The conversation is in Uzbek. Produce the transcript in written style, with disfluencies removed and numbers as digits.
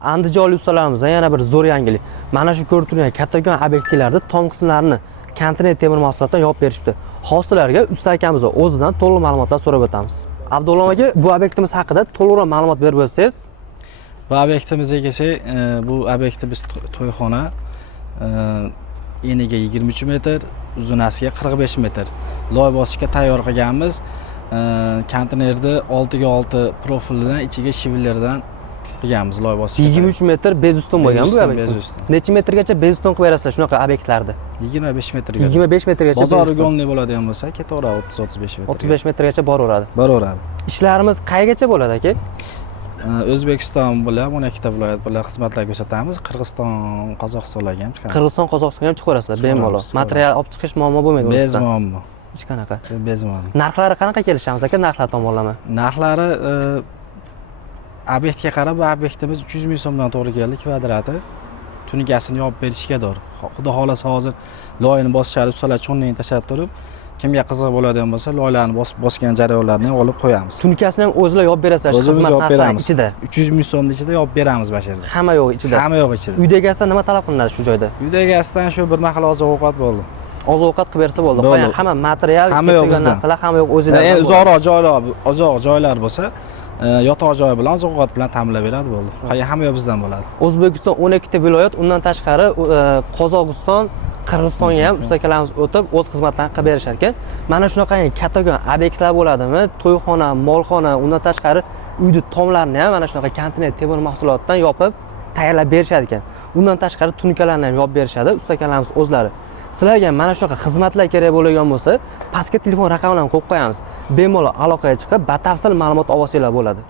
Andijonlik ustalarimizdan yana bir zo'r yangilik. Mana shu ko'rib turgan kattakon obyektlarda tom qismlarini kontinent temir mahsulotdan yopib berishibdi. Hosilarga usta akamiz o'zidan to'liq ma'lumotlar so'rab o'tamiz. Abdulla aka, bu obyektimiz haqida to'liqroq ma'lumot berib o'tsangiz. Bu obyektimizga kelsak, bu obyektimiz to'yxona, eniga 23 metr, uzunasiga 45 metr. Loy bosishga tayyor qilganmiz. Konteynerni 6 ga 6 profildan, ichiga shivillardan qilganmiz loy bosishga. 23 metr bezuston bo'lgan bu obyektimiz. Necha metrgacha bezuston qilib berasizlar shunaqa obyektlarda? 25 metrga. 25 metrgacha. Bozor ugonli bo'ladigan bo'lsa, ketaveradi 30-35 metr. 35 metrgacha boraveradi. Boraveradi. Ishlarimiz qayergacha bo'ladi aka? O'zbekiston bilan 12 ta viloyat bilan xizmatlar ko'rsatamiz. Qirg'iziston, Qozog'istonlarga ham chiqamiz. Qirg'iziston, Qozog'istonga ham chiqaverasizlar bemalol. Material olib chiqish muammo bo'lmaydi o'zingizdan. Bez muammo. Hech qanaqa. Bez muammo. Narxlari qanaqa kelishamiz aka, narxlar tomonlama? Narxlari obyektga qarab, bu obyektimiz 300 ming so'mdan to'g'ri keldi kvadrati. Tunikasini yopib berishgadir. Xudo xolasa hozir loyini bosishar, ustalar cho'nligini tashlab turib, kimga qiziq bo'ladigan bo'lsa, loylarni bosgan jarayonlarni ham olib qo'yamiz. Tunikasini ham o'zingizlar yopib berasizlar, xizmat narxlari ichida. 300 ming so'mning ichida yopib beramiz basharda. Hamma yo'q ichida. Hamma yo'q ichida. Uyda egasidan nima talab qilinadi shu joyda? Uyda egasidan shu bir mahal oziq-ovqat bo'ldi. Oziq-ovqat qilib bersa bo'ldi. Qo'ying, hamma material, hamma yo'q bizda. narsalar hamma yo'q o'zingizlar. Endi uzoq joylar bo'lsa, yotoq joy bilan oziq-ovqat bilan ta'minlab beradi bo'ldi. Hamma yo'q bizdan bo'ladi. O'zbekiston 12 ta viloyat, undan tashqari Qozog'iston, Qirg'izistonga ham ustakalarimiz o'tib o'z xizmatlarini qilib berishar ekan. Mana shunaqa kattakon obyektlar bo'ladimi? To'yxona, molxona, undan tashqari uyni tomlarini ham mana shunaqa kontinent temir mahsulotdan yopib tayyorlab berishar ekan. Undan tashqari tunikalarni ham yopib berishadi ustakalarimiz o'zlari. Sizlarga mana shunaqa xizmatlar kerak bo'lgan bo'lsa, pastga telefon raqamlarini qo'yib qo'yamiz. Bemalol aloqaga chiqib, batafsil ma'lumot olsanglar bo'ladi.